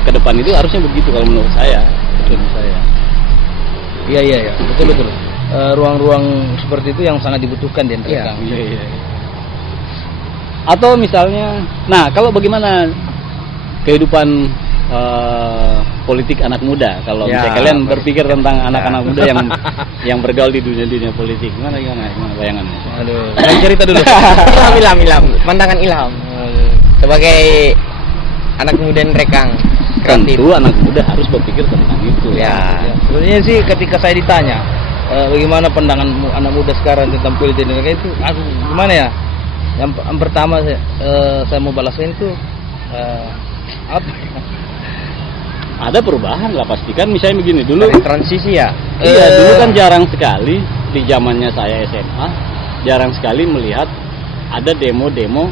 ke depan itu harusnya begitu kalau menurut saya. Iya. Betul. ruang-ruang seperti itu yang sangat dibutuhkan di Nrekang. Iya. Atau misalnya, nah kalau bagaimana kehidupan politik anak muda, kalau misalnya kalian berpikir tentang anak-anak muda yang bergaul di dunia politik, gimana bayangannya? Aduh, cerita dulu. Ilham, pandangan Ilham sebagai anak muda Nrekang. Tentu anak muda harus berpikir tentang itu. Ya, sebenarnya sih ketika saya ditanya bagaimana pandangan anak muda sekarang tentang politik Nrekang itu, aduh, gimana ya? Yang pertama saya mau balasnya itu apa? Ada perubahan lah pastikan, misalnya begini dulu. Dari transisi ya. Iya, dulu kan jarang sekali di zamannya saya SMA, jarang sekali melihat ada demo-demo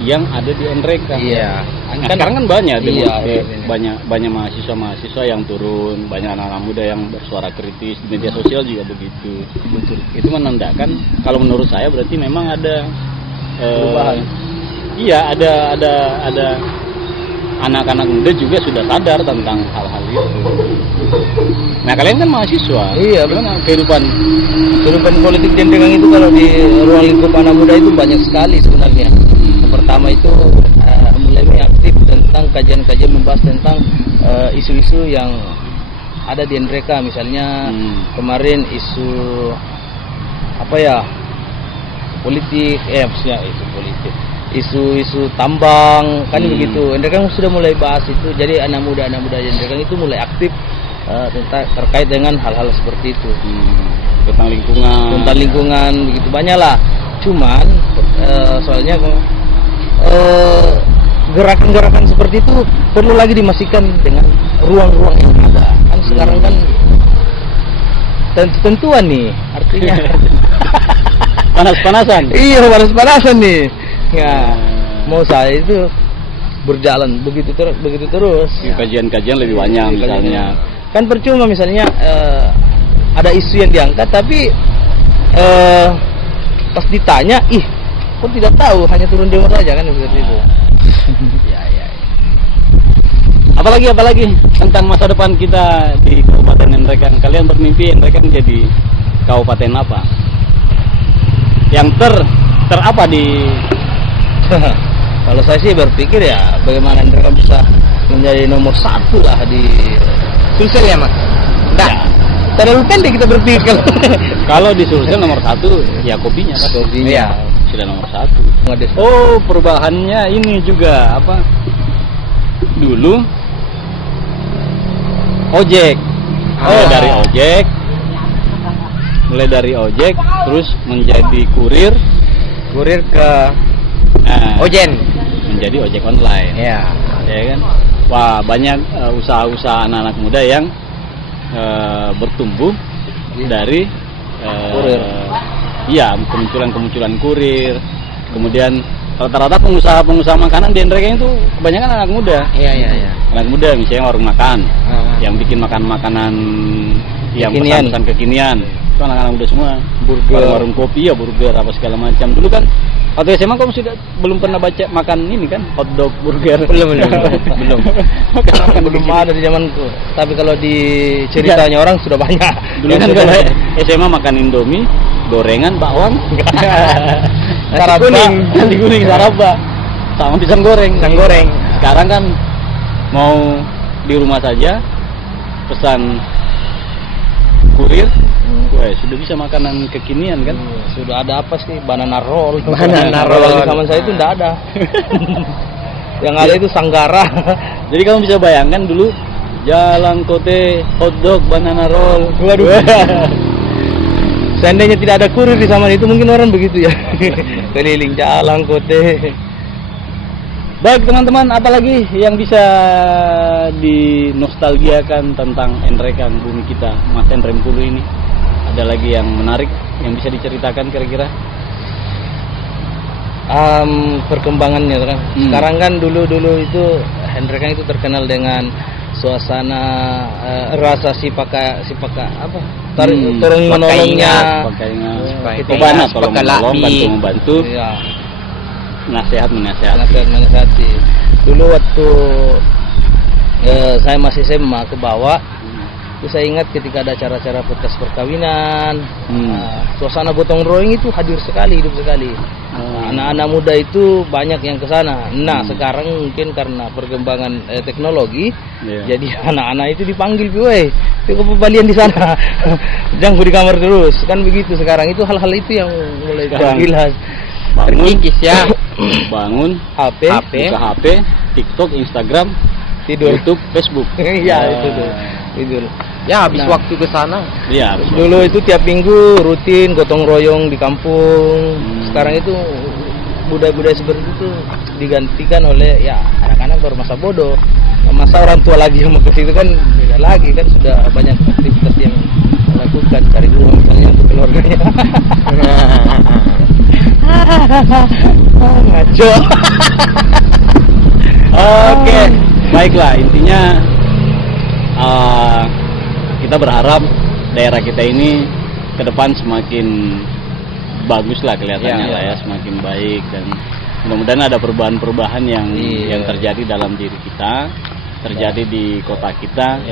yang ada di Nrekang. Iya. Nah, sekarang kan banyak demo, Iya. banyak mahasiswa yang turun, banyak anak-anak muda yang bersuara kritis, di media sosial juga begitu. Itu menandakan, kalau menurut saya berarti memang ada perubahan. Iya, ada anak-anak muda juga sudah sadar tentang hal-hal itu. Nah, kalian kan mahasiswa. Iya, bagaimana kehidupan politik di Nrekang itu kalau di ruang lingkup anak muda itu banyak sekali sebenarnya. Yang pertama itu mulai aktif tentang kajian-kajian membahas tentang isu-isu yang ada di Nrekang, misalnya kemarin isu apa ya? Politik, maksudnya isu politik. Isu-isu tambang kan begitu. Nrekang sudah mulai bahas itu. Jadi anak muda Nrekang itu mulai aktif terkait dengan hal-hal seperti itu. Tentang lingkungan begitu banyak lah. Cuman soalnya gerakan-gerakan seperti itu perlu lagi dimasihkan dengan ruang-ruang yang ada. Kan sekarang kan tentu-tentuan nih, artinya panas-panasan. Iya, panas-panasan nih. Ya, mau saya itu berjalan begitu terus. Kajian-kajian lebih banyak misalnya. Kan percuma misalnya ada isu yang diangkat tapi pas ditanya, kok tidak tahu, hanya turun demo saja kan seperti itu. Ya. Apalagi tentang masa depan kita di Kabupaten Nrekang. Kalian bermimpi Nrekang jadi kabupaten apa? Yang ter apa di Kalau saya sih berpikir ya bagaimana Nrekang bisa menjadi nomor 1 lah di Sulsel ya, Mas? Enggak. Terlalu pendek kita berpikir. Kalau di Sulsel nomor 1 ya kopinya kan. Kopinya sudah nomor 1. Oh, perubahannya ini juga apa? Dulu ojek. Mulai dari ojek terus menjadi kurir ke Ojen. Menjadi ojek online. Ya kan? Wah, banyak usaha-usaha anak-anak muda yang bertumbuh dari kurir. Iya, kemunculan kurir. Kemudian rata-rata pengusaha makanan di Nrekang itu kebanyakan anak muda. Iya. Anak muda misalnya warung makan, yang bikin makanan yang pesan-pesan kekinian. Itu anak-anak muda semua. Burger, warung kopi ya, burger apa segala macam. Dulu kan waktu SMA kamu sudah belum pernah baca makan ini kan, hotdog, burger. Belum. Belum ada di zamanku. Tapi kalau di ceritanya orang sudah banyak. Dulu kan kalau SMA makan Indomie, gorengan, bakwan, nasi kuning, saraba, sama pisang goreng. Sekarang kan mau di rumah saja pesan kurir. Wah, sudah bisa makanan kekinian kan? Sudah ada apa sih? Banana roll. Di zaman saya itu enggak ada. Yang ada itu Sanggara. Jadi kamu bisa bayangkan dulu jalan kote, hotdog, banana roll. Waduh. Seandainya tidak ada kurir di zaman itu mungkin orang begitu ya. Keliling jalan kote. Baik teman-teman, apalagi yang bisa dinostalgiakan tentang Nrekang, bumi kita, Mas Rempulu ini? Ada lagi yang menarik yang bisa diceritakan kira-kira? Perkembangannya kan. Sekarang kan dulu itu Nrekang itu terkenal dengan suasana rasa si pakak apa? Tolong menolongnya. Kebanyakan tolong menolong, bantu membantu. Iya. Menasehati. Dulu waktu saya masih SMA ke bawah, Itu saya ingat ketika ada acara-acara pentas perkawinan, suasana gotong royong itu hadir sekali, hidup sekali. Anak-anak muda itu banyak yang ke sana. Nah, sekarang mungkin karena perkembangan teknologi, jadi anak-anak itu dipanggil, "Woi, itu kembalian di sana." Jangan di kamar terus. Kan begitu sekarang. Itu hal-hal itu yang mulai jelas. Bangun, ya. bangun, HP, buka HP, TikTok, Instagram, tidur. YouTube, Facebook. Iya, itu tuh. Tidur. Ya, habis waktu ke sana. Iya. Dulu itu tiap minggu rutin gotong royong di kampung. Sekarang itu budaya-budaya seperti itu digantikan oleh ya anak-anak bermasa bodoh. Masa orang tua lagi yang mau ke situ kan beda lagi kan, sudah banyak aktivitas yang dilakukan, cari uang misalnya untuk keluarganya. Ngaco. Oke, baiklah, intinya kita berharap daerah kita ini ke depan semakin bagus lah kelihatannya lah ya, semakin baik, dan mudah-mudahan ada perubahan-perubahan yang terjadi dalam diri kita, terjadi di kota kita,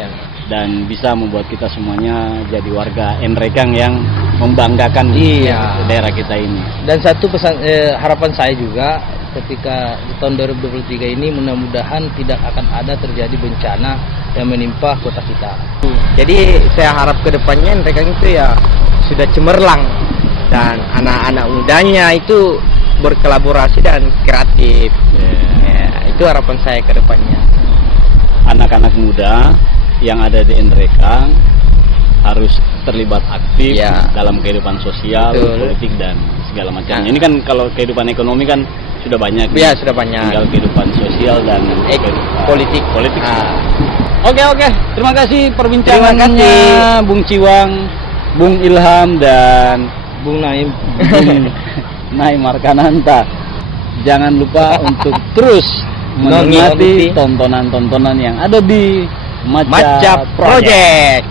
dan bisa membuat kita semuanya jadi warga Enrekang yang membanggakan daerah kita ini. Dan satu pesan harapan saya juga ketika di tahun 2023 ini, mudah-mudahan tidak akan ada terjadi bencana yang menimpa kota kita. Jadi saya harap ke depannya Enrekang itu ya sudah cemerlang, dan anak-anak mudanya itu berkolaborasi dan kreatif. Ya, itu harapan saya ke depannya. Anak-anak muda yang ada di Enrekang harus terlibat aktif dalam kehidupan sosial, politik, dan segala macamnya. Ini kan kalau kehidupan ekonomi kan sudah banyak. Ya, sudah banyak. Tinggal kehidupan sosial dan politik. Oke. Terima kasih perbincangannya, Bung Ciwang, Bung Ilham, dan Bung Naim. Naim Arkananta. Jangan lupa untuk terus menikmati tontonan-tontonan yang ada di Maca Project.